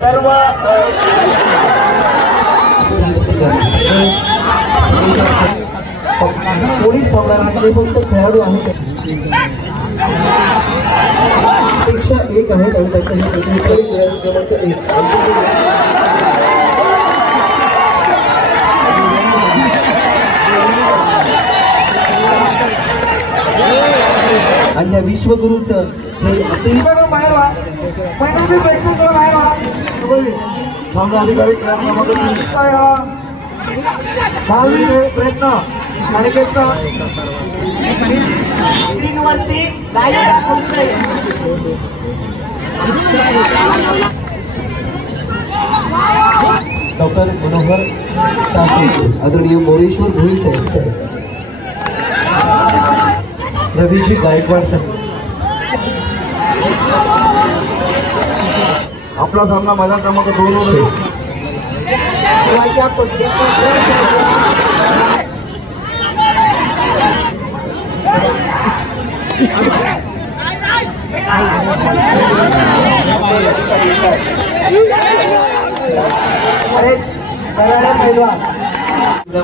सर्व पोलीस थांबणारे फक्त खेळाडू आहेत पेक्षा एक आहेत आणि त्याचं हे आणि या विश्वगुरूंचं हे अतिशय सामना अधिकारी प्रयत्न अनिकेतचा स्क्रीनवरती लाईव्ह दाखवतोय डॉक्टर मनोहर शास्त्री, आदरणीय मोरेश्वर भोई साहेब, रवीजी गायकवाड साहेब. आपला सामना मैदान क्रमांक 2 वर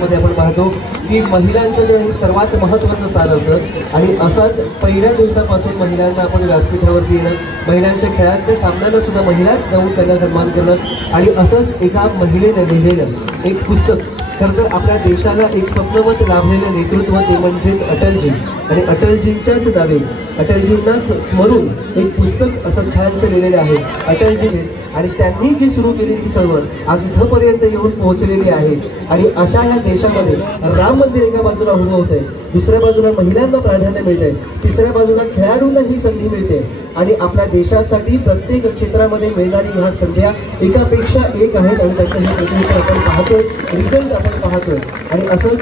मध्ये आपण पाहतो की महिलांचं जे सर्वात महत्त्वाचं स्थान असतं आणि असाच पहिल्या दिवसापासून महिलांना आपण व्यासपीठावरती येणं, महिलांच्या खेळाच्या सामन्याला सुद्धा महिलाच जाऊन त्यांना सन्मान करणं आणि असंच एका महिलेने लिहिलेलं एक पुस्तक. खरं तर आपल्या देशाला एक स्वप्नवत लाभलेलं नेतृत्व ते म्हणजेच अटलजी आणि अटलजींच्याच नावे अटलजींनाच स्मरून एक पुस्तक असं छानसं लिहिलेलं आहे अटलजी आणि त्यांनी जी सुरू केलेली चळवळ आज इथंपर्यंत येऊन पोहोचलेली आहे. आणि अशा ह्या देशामध्ये राम मंदिर एका बाजूला उभं होतंय, दुसऱ्या बाजूला महिलांना प्राधान्य मिळतंय, तिसऱ्या बाजूला खेळाडूंना ही संधी मिळते आणि आपल्या देशासाठी प्रत्येक क्षेत्रामध्ये मिळणारी ह्या संध्या एकापेक्षा एक आहेत आणि त्याचं हे प्रतिनिधित्व आपण पाहतोय, रिझल्ट आपण पाहतोय. आणि असंच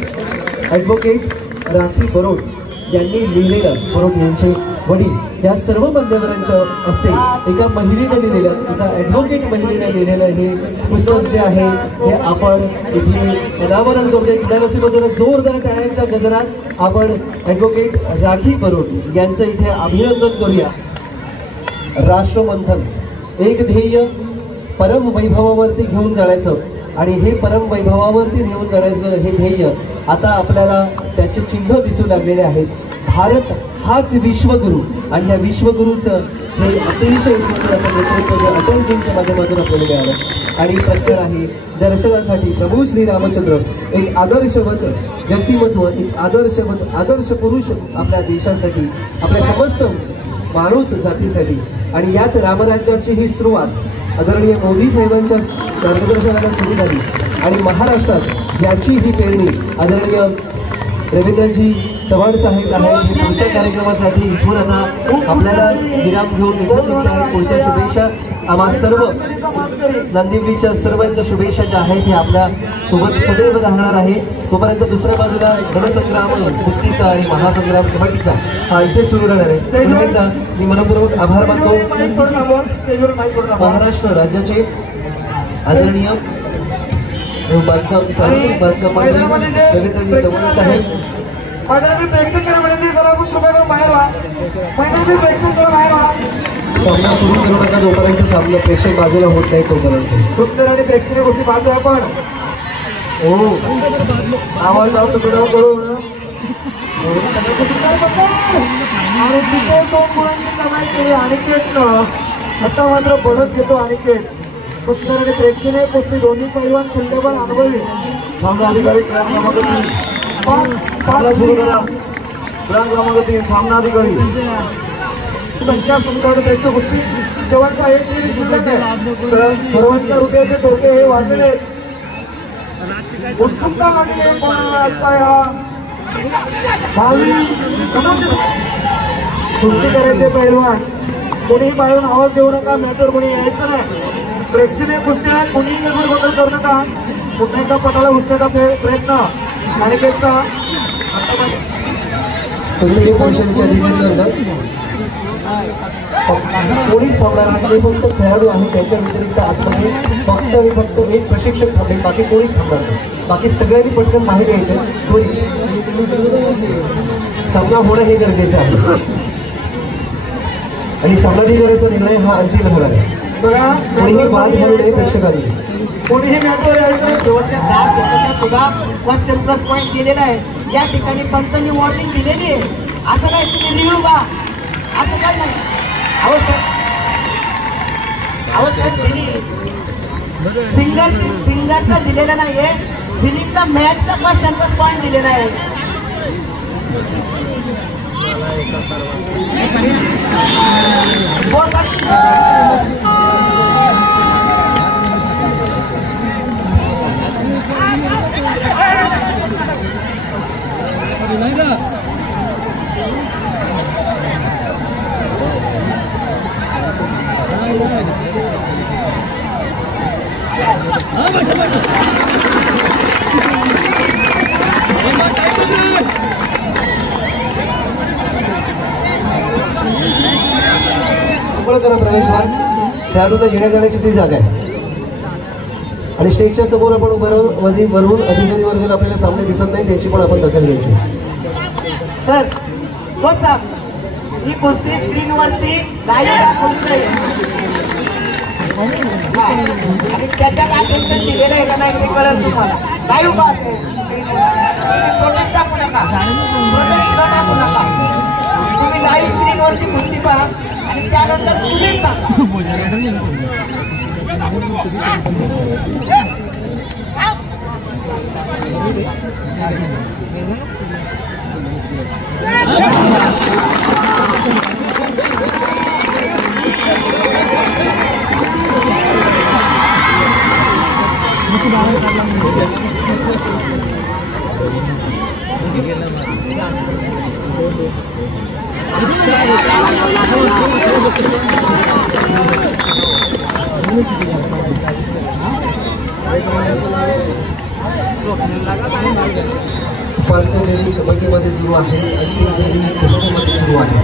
ॲडव्होकेट राखी बरोड यांनी लिहिलेलं, बरोड यांचे वडील या सर्व मान्यवरांच्या हस्ते एका महिलेने लिहिलेलं, एका ॲडव्होकेट महिलेने लिहिलेलं हे पुस्तक जे आहे हे आपण इथे अनावरण करतोय. त्यावर्षी बाजूला जोरदार टाळ्यांचा गजरात आपण ॲडव्होकेट राखी बरोड यांचं इथे अभिनंदन करूया. राष्ट्रमंथन एक ध्येय परम वैभवावरती घेऊन जाण्याचं आणि हे परम वैभवावरती घेऊन जाण्याचं हे ध्येय आता आपल्याला त्याचे चिन्ह दिसू लागलेले आहेत. भारत हाच विश्वगुरू आणि या विश्वगुरूचं हे अतिशय सुंदर असं नेतृत्व अटलजींच्या माध्यमातून आपल्याला मिळालं. आणि प्रत्यय आहे दर्शनासाठी प्रभू श्रीरामचंद्र एक आदर्शवत व्यक्तिमत्व, एक आदर्श पुरुष आपल्या देशासाठी, आपल्या समस्त माणूस जातीसाठी. आणि याच रामराज्याची ही सुरुवात आदरणीय मोदी साहेबांच्या मार्गदर्शनाला सुरू झाली आणि महाराष्ट्रात याची ही पेरणी आदरणीय रवींद्रजी चव्हाण साहेब आहेत. हे पुढच्या कार्यक्रमासाठी इथून आता आपल्याला विराम घेऊन निघत आहे. पुढच्या शुभेच्छा आम्हा सर्व नंदिवलीच्या सर्वांच्या शुभेच्छा ज्या आहेत हे आपल्या सोबत सदैव राहणार आहे. तोपर्यंत दुसऱ्या बाजूला रणसंग्राम कुस्तीचा आणि महासंग्राम कबड्डीचा हा इथे सुरू राहणार आहे. पुन्हा एकदा मी मनपूर्वक आभार मानतो महाराष्ट्र राज्याचे आदरणीय बांधकाम मंत्री रवींद्रजी चव्हाण साहेब. सामना सुरू करू नका जोपर्यंत सामना प्रेक्षक बाजूला होत नाही तोपर्यंत. सुंदर आणि प्रेक्षणीय गोष्टी पाहतो आपण. हो आवाज लावतो व्हिडिओ करून आणि तिथे 2 गुणांची कमाई केली अनिकेतनं. आता मात्र बनत घेतो अनिकेत. सुंदर आणि प्रेक्षणीय गोष्टी दोन्ही पैलवान खंडोबार अनुभवी. सामना अधिकारी क्रमांक 3 सुरू करा. क्रमांक 3 सामना अधिकारी संख्या सुंदर प्रेक्षक गोष्टी शेवटचा एक मिनिट शिल्लक आहे. सर्वांच्या हृदयाचे धोके हे वाजले. उत्सुकता लागली कुस्ती करायचे पैलवान. कोणीही बाळून आवाज देऊ नका, मॅटर कोणी यायचं नाही. प्रेक्षणीय कुस्त्या कोणीही बदल करू नका. पुन्हा एका पटाला उचलण्याचा प्रयत्न अनिकेतचा पोलीस थांबणारे फक्त खेळाडू आहेत त्यांच्या व्यतिरिक्त आतमध्ये फक्त आणि फक्त एक प्रशिक्षक थांबले, बाकी पोलीस थांबणार नाही. बाकी सगळ्यांनी पटकन बाहेर यायचं. सामना होणं हे गरजेचं आहे आणि सामनाधिकाऱ्याचा निर्णय हा अंतिम होणार आहे. बघा कोणीही वाद घालू नये प्रेक्षकांनी. कोणीही मॅटवर यायचं शेवटच्या 10 सेकंदात सुद्धा क्वेश्चन प्लस पॉईंट दिलेला आहे. या ठिकाणी पंचांनी वॉर्निंग दिलेली आहे. असं नाही तुम्ही लिहू बा, असं काय नाही. अहो फिंगरचा दिलेला नाहीये, फिलिंगचा मॅचचा क्वेश्चन प्लस पॉईंट दिलेला आहे. करा प्रवेशद्वार. खेळाडूंना येण्या जाण्याची ती जागा आहे आणि स्टेजच्या समोर आपण वरून अधिकारी वर्ग आपल्याला सामने दिसत नाही, त्याची पण आपण दखल घ्यायची. सर हो साहेब, ही कुस्ती स्क्रीनवरती लाईव्ह दाखवली आणि त्याच्यात अटेन्शन दिलेलं आहे का नाही ते कळेल तुम्हाला. लाईव्ह पाहते प्रोटेस्ट दाखवू नका, प्रोटेस्ट दाखवू नका. तुम्ही लाईव्ह स्क्रीनवरती कुस्ती पहा आणि त्यानंतर तुम्हीच सांगा. उपांत्य फेरी कबड्डीमध्ये सुरू आहे, अंतिम फेरी कुस्तीमध्ये सुरू आहे.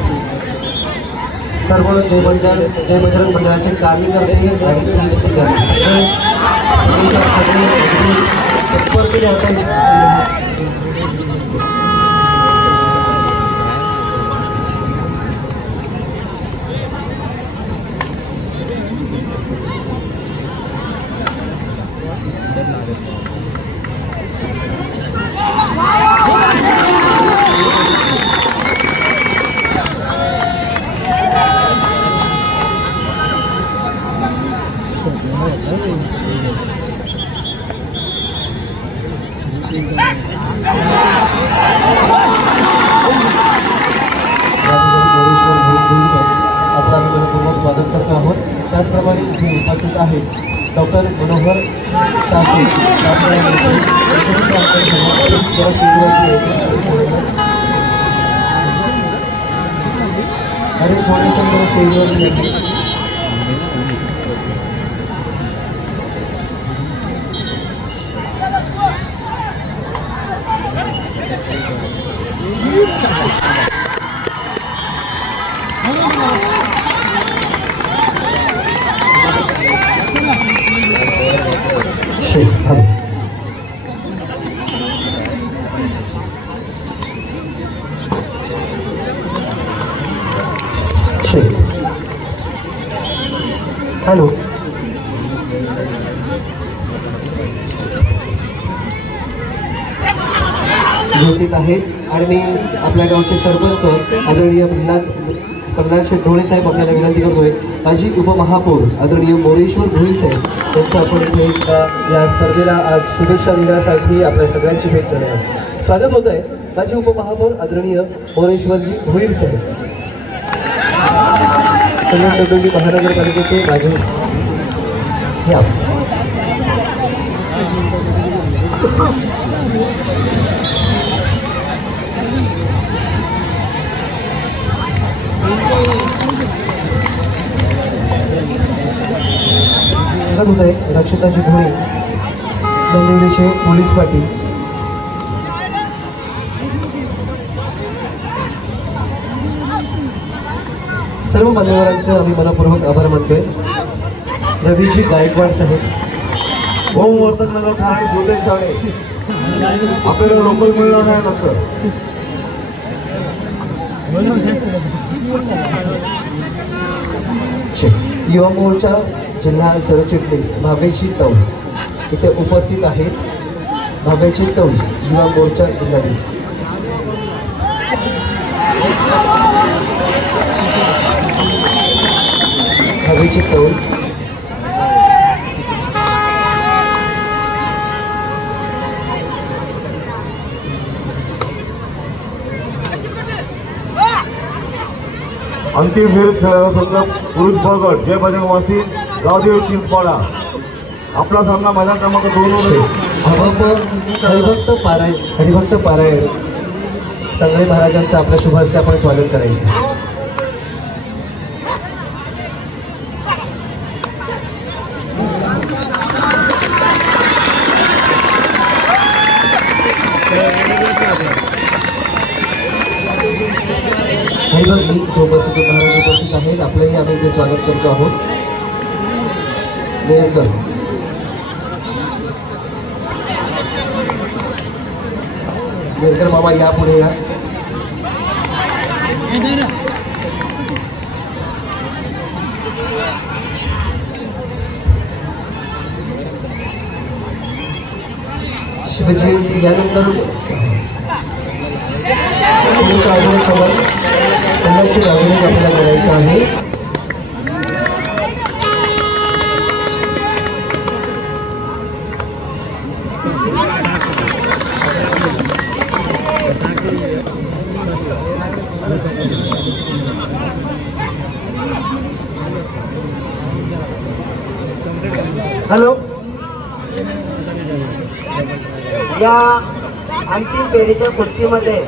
सर्व जय मंडळ, जय बजरंग मंडळाचे कार्यकर्ते आणि पोलीस अधिकारी सगळे तत्परतेने आता स्वागत करतो आहोत. त्याचप्रमाणे इथे उपस्थित आहेत डॉक्टर मनोहर साठे. हरीश होणे स्टेजवरती येते. हॅलो, उपस्थित आहेत आणि मी आपल्या गावचे सरपंच आदरणीय प्रल्हाद शेठ ढोळे साहेब आपल्याला विनंती करतोय. माजी उपमहापौर आदरणीय मोरेश्वर भोईर साहेब त्यांचं आपण इथे या स्पर्धेला आज शुभेच्छा देण्यासाठी आपल्या सगळ्यांची भेट करण्यात स्वागत होत आहे. माजी उपमहापौर आदरणीय मोरेश्वरजी भोईर साहेब, कल्याण महानगरपालिकेचे माजी या होत आहे. रक्षिताजी घोळे डोंबिवलीचे पोलीस पाटील, सर्व मान्यवरांचे आम्ही मनपूर्वक आभार मानतोय. रवीजी गायकवाड साहेब, वर्तक नगर ठाणे शोधे ठाणे आपल्याला लोकल मिळणार नाही नंतर. युवा मोर्चा जिल्हा सरचिटणीस भावेशी तौल इथे उपस्थित आहेत. भावेशी तौल युवा मोर्चा जिल्हाधिकारी. भावेशी तौल अंतिम फेरीत खेळणारा संघ पुरुष बळगट जय बजरंग वासी गावदेव चिंचपाडा. आपला सामना मैदान क्रमांक 2 वर हरिभक्त पारायण संग्राम महाराजांचं आपल्या शुभ हस्ते आपण स्वागत करायचं. हरिभक्त महाराज उपस्थित आहेत. आपलंही आम्ही इथे स्वागत करतो आहोत. नेरकर मामा या पुढे या. शिवजयंती यानंतर राजूने आपल्याला करायचं आहे. हॅलो, या अंतिम फेरीच्या कुस्तीमध्ये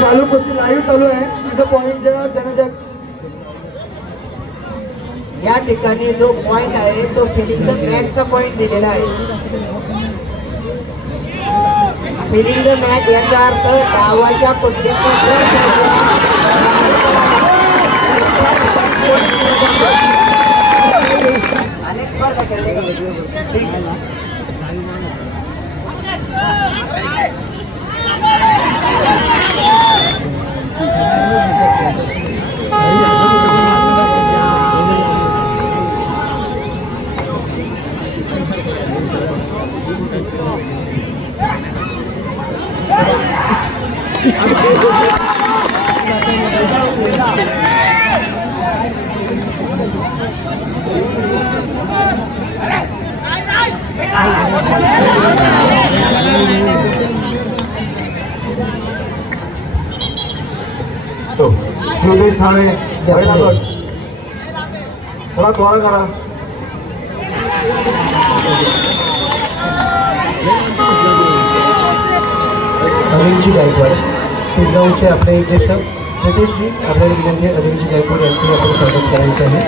चालू कुस्ती लाईव्ह चालू आहे. तिथं पॉईंट या ठिकाणी जो पॉईंट आहे तो फिलिंग द मॅचचा पॉईंट दिलेला आहे. फिलिंग द मॅच याचा अर्थ डावाच्या सुदेश ठाणे थोडा त्वरा करा. अनिलजी गायकवाड तिसगावचे आपले ज्येष्ठ प्रदेशजी आपल्याला विनंती आहे. अनिलजी गायकवाड यांचं आपण स्वागत करायचं आहे.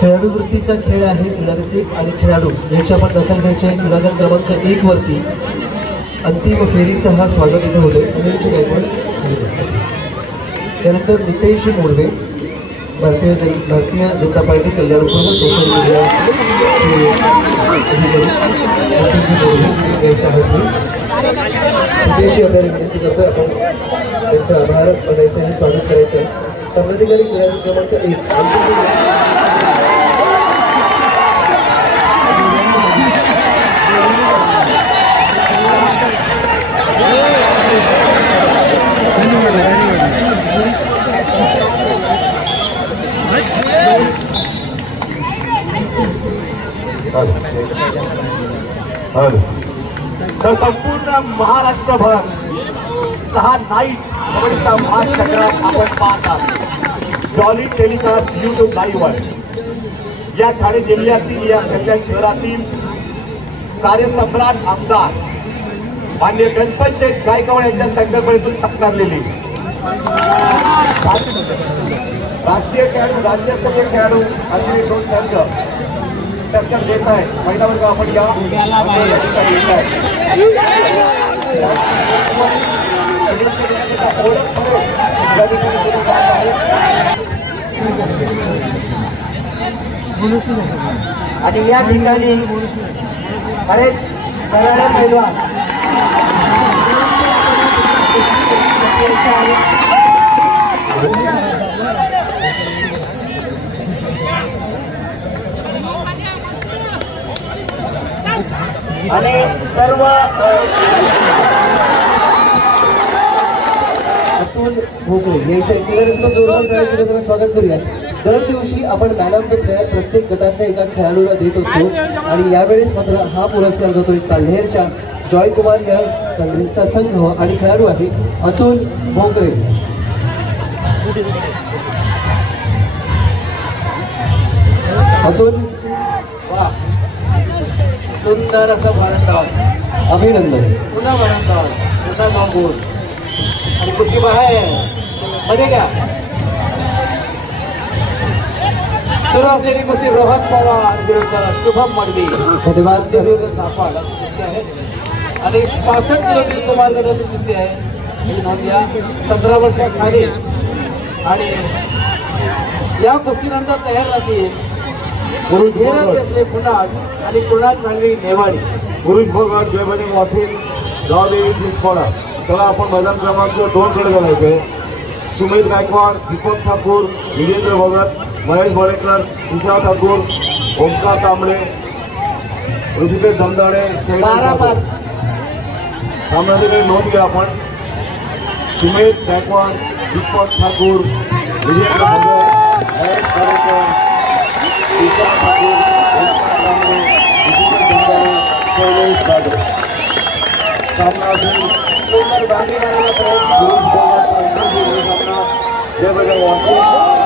खेळाडू वृत्तीचा खेळ आहे. क्रीडारसिक आणि खेळाडू याची आपण दखल घ्यायची आहे. क्रीडागण क्रमांक 1 वरती अंतिम फेरीचा हा स्वागत इथे होतोय. अनिलजी गायकवाड. त्यानंतर Nitesh Morve Bharatiya Janata party कल्याणपूर्व social media घ्यायचा आहे. नितेशजी आपल्याला विनंती करतोय आपण त्यांचा आभार मानायचं आणि स्वागत करायचं आहे. सामाजिकारी क्रीडागण क्रमांक 1 तर संपूर्ण महाराष्ट्रभर 6 नाईट कबड्डीचा महासंग्राम आपण पाहत आहात. जॉली टेलिकास्ट YouTube लाईव्हवर या ठाणे जिल्ह्यातील या कल्याण शहरातील कार्यसम्राट आमदार माननीय गणपत शेठ गायकवाड यांच्या संकल्पनेतून साकारलेली राष्ट्रीय खेळाडू राज्यस्तरीय खेळाडू असे 2 संघ टक्कर देत आहे. पहिला वर्ग आपण या आणि या ठिकाणी हरेश कराडे पैलवान आणि सर्व अतुल भोकरे यायचं एकमेकांचं जोरदार खेळायचं कसं स्वागत करूया. दर दिवशी आपण मॅन ऑफ द प्लेअर प्रत्येक गटातल्या एका खेळाडूला देत असतो आणि यावेळेस मात्र हा पुरस्कार जातोय कल्हेरच्या जॉयकुमार या संघाचा संघ आणि खेळाडू आहे अतुल भोकरे. अतुल सुंदर असं फलंदाज अभिनंदन. पुन्हा फलंदाज पुन्हा गंभीर आणि कुस्ती बाहेर मध्ये घ्या. सुरू असलेली कुस्ती रोहन पवार विरुद्ध शुभम मडवी धन्यवाद. सापड कुस्ती आहे आणि 65 किलो कुमार गटाची कुस्ती आहे. ही नोंद घ्या. 17 वर्षाखाली आणि या कुस्तीनंतर तयार राहतील पुरुष भगत घेतले पुन्हा आणि पुन्हा चांगली नेवाडी. पुरुष भगत जयबजरंग वासिल गावदेवी चिंचपाडा. त्याला आपण मैदान क्रमांक 2 कडे घालायचंय. सुमित गायकवाड, दीपक ठाकूर, विजेंद्र भगत, महेश बडेकर, तुषार ठाकूर, ओमकार तांबडे, ऋषिकेश धमदाडे, 12-5 सामन्याची नोंद घ्या आपण. सुमित गायकवाड, दीपक ठाकूर, विजेंद्र भगत, महेश बडेकर, तुषार ठाकूर, ओमकार तांबडे, ऋषिकेश धमदाडे, शैलेश जाधव. सामना असेल सुंदर बांधणी मारण्याचा प्रयत्न पुरुष भगत जयबजरंग वासिल